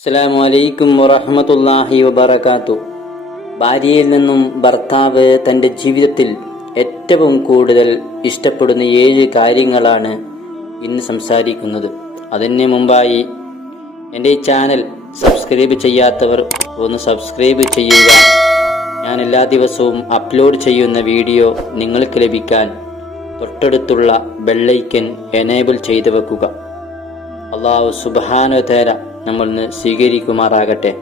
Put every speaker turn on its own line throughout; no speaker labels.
അസ്സലാമു വലൈക്കും വറഹ്മത്തുള്ളാഹി വബറകാത്തു. ഭാര്യയിൽ നിന്നും ഭർത്താവ് തന്റെ ജീവിതത്തിൽ ഏറ്റവും കൂടുതൽ ഇഷ്ടപ്പെടുന്ന ഏഴ് കാര്യങ്ങളാണ് ഇന്ന് സംസാരിക്കുന്നത്. അതിന് മുമ്പായി എന്റെ ഈ ചാനൽ സബ്സ്ക്രൈബ് ചെയ്യാത്തവർ ഒന്ന് സബ്സ്ക്രൈബ് ചെയ്യുക. ഞാൻ എല്ലാ ദിവസവും അപ്ലോഡ് ചെയ്യുന്ന വീഡിയോ നിങ്ങൾക്ക് ലഭിക്കാൻ തൊട്ടടുത്തുള്ള ബെല്ലൈക്കൻ എനേബിൾ ചെയ്തു വെക്കുക. അള്ളാഹു സുബാനുതേര നമ്മളിന്ന് സ്വീകരിക്കുമാറാകട്ടെ.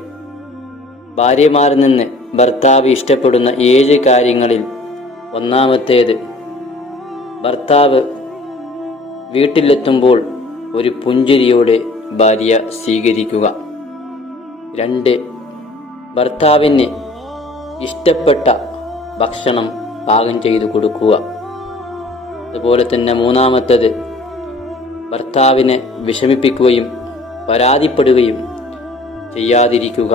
ഭാര്യമാരിൽ നിന്ന് ഭർത്താവ് ഇഷ്ടപ്പെടുന്ന ഏഴ് കാര്യങ്ങളിൽ ഒന്നാമത്തേത് ഭർത്താവ് വീട്ടിലെത്തുമ്പോൾ ഒരു പുഞ്ചിരിയോടെ ഭാര്യ സ്വീകരിക്കുക. രണ്ട് ഭർത്താവിന് ഇഷ്ടപ്പെട്ട ഭക്ഷണം പാകം ചെയ്തു കൊടുക്കുക. അതുപോലെ തന്നെ മൂന്നാമത്തേത് ഭർത്താവിനെ വിഷമിപ്പിക്കുകയും പരാതിപ്പെടുകയും ചെയ്യാതിരിക്കുക.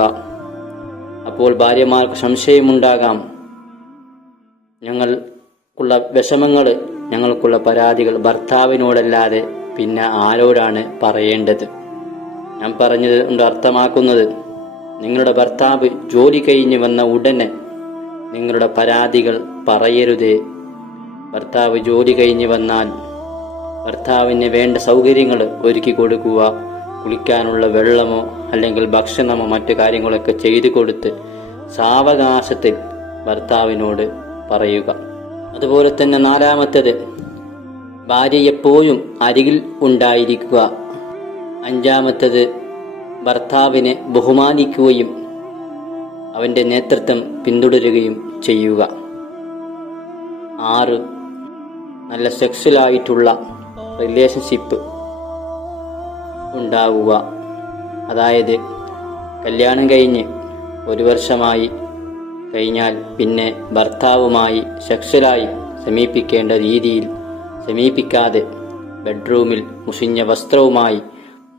അപ്പോൾ ഭാര്യമാർക്ക് സംശയമുണ്ടാകാം. ഞങ്ങൾക്കുള്ള വിഷമങ്ങൾ ഞങ്ങൾക്കുള്ള പരാതികൾ ഭർത്താവിനോടല്ലാതെ പിന്നെ ആരോടാണ് പറയേണ്ടത്? ഞാൻ പറഞ്ഞത് കൊണ്ട് അർത്ഥമാക്കുന്നത് നിങ്ങളുടെ ഭർത്താവ് ജോലി കഴിഞ്ഞ് വന്ന ഉടനെ നിങ്ങളുടെ പരാതികൾ പറയരുതേ. ഭർത്താവ് ജോലി കഴിഞ്ഞ് വന്നാൽ ഭർത്താവിന് വേണ്ട സൗകര്യങ്ങൾ ഒരുക്കി കൊടുക്കുക. കുളിക്കാനുള്ള വെള്ളമോ അല്ലെങ്കിൽ ഭക്ഷണമോ മറ്റു കാര്യങ്ങളൊക്കെ ചെയ്തു കൊടുത്ത് സാവകാശത്തിൽ ഭർത്താവിനോട് പറയുക. അതുപോലെ തന്നെ നാലാമത്തേത് ഭാര്യ എപ്പോഴും അരികിൽ ഉണ്ടായിരിക്കുക. അഞ്ചാമത്തേത് ഭർത്താവിനെ ബഹുമാനിക്കുകയും അവന്റെ നേതൃത്വം പിന്തുടരുകയും ചെയ്യുക. ആറ് നല്ല സെക്സ്വലായിട്ടുള്ള റിലേഷൻഷിപ്പ് ഉണ്ടാവുക. അതായത് കല്യാണം കഴിഞ്ഞ് ഒരു വർഷമായി കഴിഞ്ഞാൽ പിന്നെ ഭർത്താവുമായി സെക്സലായി സമീപിക്കേണ്ട രീതിയിൽ സമീപിക്കാതെ ബെഡ്റൂമിൽ മുഷിഞ്ഞ വസ്ത്രവുമായി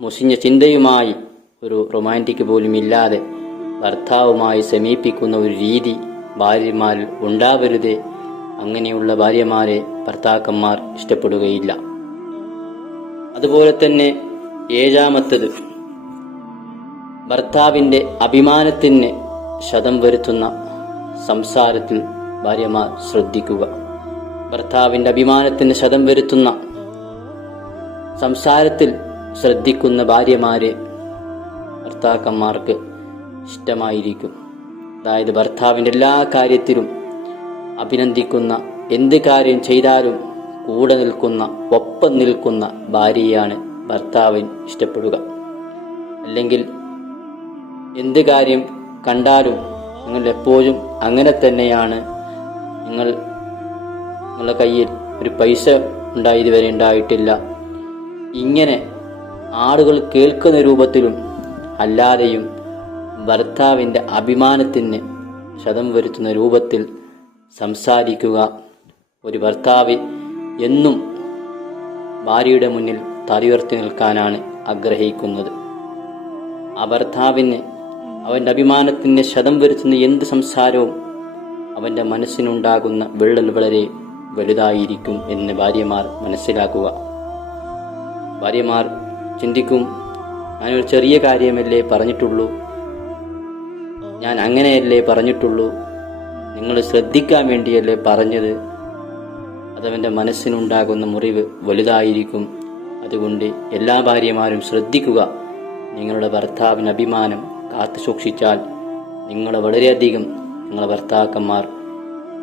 മുഷിഞ്ഞ ചിന്തയുമായി ഒരു റൊമാന്റിക് പോലും ഇല്ലാതെ ഭർത്താവുമായി സമീപിക്കുന്ന ഒരു രീതി ഭാര്യമാരിൽ ഉണ്ടാവരുത്. അങ്ങനെയുള്ള ഭാര്യമാരെ ഭർത്താക്കന്മാർ ഇഷ്ടപ്പെടുകയില്ല. അതുപോലെ തന്നെ ഏഴാമത്തത്. ഭർത്താവിന്റെ അഭിമാനത്തിന് ശതം വരുത്തുന്ന സംസാരത്തിൽ ഭാര്യമാർ ശ്രദ്ധിക്കുക. ഭർത്താവിന്റെ അഭിമാനത്തിന് ശതം വരുത്തുന്ന സംസാരത്തിൽ ശ്രദ്ധിക്കുന്ന ഭാര്യമാരെ ഭർത്താക്കന്മാർക്ക് ഇഷ്ടമായിരിക്കും. അതായത് ഭർത്താവിന്റെ എല്ലാ കാര്യത്തിലും അഭിനന്ദിക്കുന്ന എന്ത് കാര്യം ചെയ്താലും കൂടെ നിൽക്കുന്ന ഒപ്പം നിൽക്കുന്ന ഭാര്യയാണ് ഭർത്താവിന് ഇഷ്ടപ്പെടുക. അല്ലെങ്കിൽ എന്ത് കാര്യം കണ്ടാലും നിങ്ങൾ എപ്പോഴും അങ്ങനെ തന്നെയാണ്. നിങ്ങൾ നിങ്ങളുടെ കയ്യിൽ ഒരു പൈസ ഉണ്ടായി ഇതുവരെ ഉണ്ടായിട്ടില്ല. ഇങ്ങനെ ആളുകൾ കേൾക്കുന്ന രൂപത്തിലും അല്ലാതെയും ഭർത്താവിന്റെ അഭിമാനത്തിന് ശതം വരുത്തുന്ന രൂപത്തിൽ സംസാരിക്കുക. ഒരു ഭർത്താവ് എന്നും ഭാര്യയുടെ മുന്നിൽ തലയുയർത്തി നിൽക്കാനാണ് ആഗ്രഹിക്കുന്നത്. ആ ഭർത്താവിന് അവന്റെ അഭിമാനത്തിന് ശതം വരുത്തുന്ന എന്ത് സംസാരവും അവന്റെ മനസ്സിനുണ്ടാകുന്ന വിള്ളൽ വളരെ വലുതായിരിക്കും എന്ന് ഭാര്യമാർ മനസ്സിലാക്കുക. ഭാര്യമാർ ചിന്തിക്കും ഞാനൊരു ചെറിയ കാര്യമല്ലേ പറഞ്ഞിട്ടുള്ളൂ? ഞാൻ അങ്ങനെയല്ലേ പറഞ്ഞിട്ടുള്ളൂ? നിങ്ങൾ ശ്രദ്ധിക്കാൻ വേണ്ടിയല്ലേ പറഞ്ഞത്? അതവന്റെ മനസ്സിനുണ്ടാകുന്ന മുറിവ് വലുതായിരിക്കും അതുകൊണ്ട് എല്ലാ ഭാര്യമാരും ശ്രദ്ധിക്കുക. നിങ്ങളുടെ ഭർത്താവിന് അഭിമാനം കാത്തു സൂക്ഷിച്ചാൽ നിങ്ങളെ വളരെയധികം നിങ്ങളെ ഭർത്താക്കന്മാർ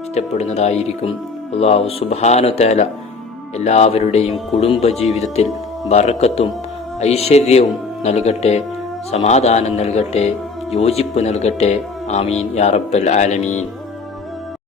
ഇഷ്ടപ്പെടുന്നതായിരിക്കും. അള്ളാഹു സുബാനുതേല എല്ലാവരുടെയും കുടുംബ ജീവിതത്തിൽ വറക്കത്തും ഐശ്വര്യവും നൽകട്ടെ സമാധാനം നൽകട്ടെ യോജിപ്പ് നൽകട്ടെ. ആമീൻ. യാ റബ്ബൽ ആലമീൻ.